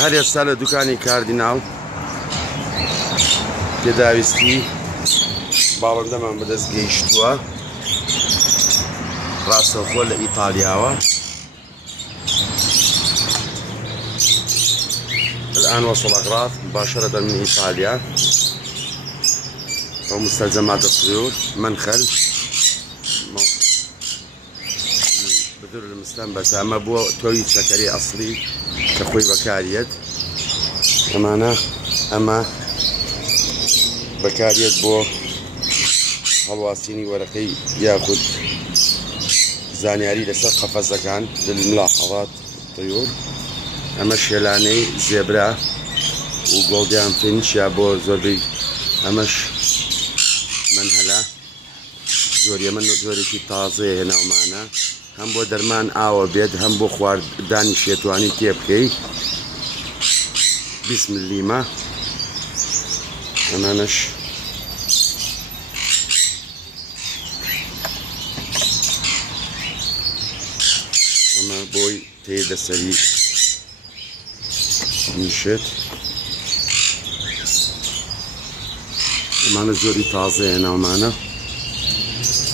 هەر ئێستا لە دوکانی کاردیناڵ تێداویستی باڵندەمان بەدەست گەیشتووە ڕاستەوخۆ لە ئیتالیاوە. الآن وصل أغراض مباشرة من إيطاليا أو مستلزمات الطيور، منخل بذور المستنبتة، أما بو توريد شكري أصلي كخوي بكاريت أمانة، أما بكاريت بو هەڵواسینی وەرەقەی یاخود زانیاری لەسەر قەفەزەکان للملاحظات الطيور. ئەمە شێلانەی زێبرا و گۆڵدیان فینچیا بۆ زۆربەی ئەمەش منهەلە زۆرێکی تازەیە هێناومانە، هەم بۆ دەرمان ئاوە بێت هەم بۆ خواردانی شێتوانی تێ بکەی. 20 ملیمە ئەمانەش ئەمە بۆی تێدە سەری نیشت. ئەمانە زۆری تازەیە ناومانە،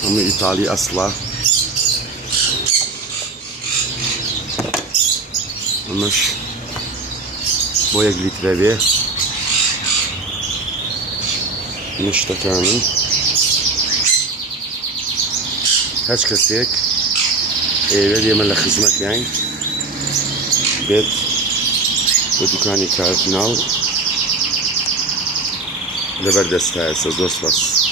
ئەمە ئیتالی ئەسڵە. ئەمەش بۆ 1 لیترە بێ مشتەکانن. هەچ کەسێک ئێوە دێمە لە خزمەتیان بێت بە دوکانی کاردیناڵ لەبەردەستایە. زۆر سپاس.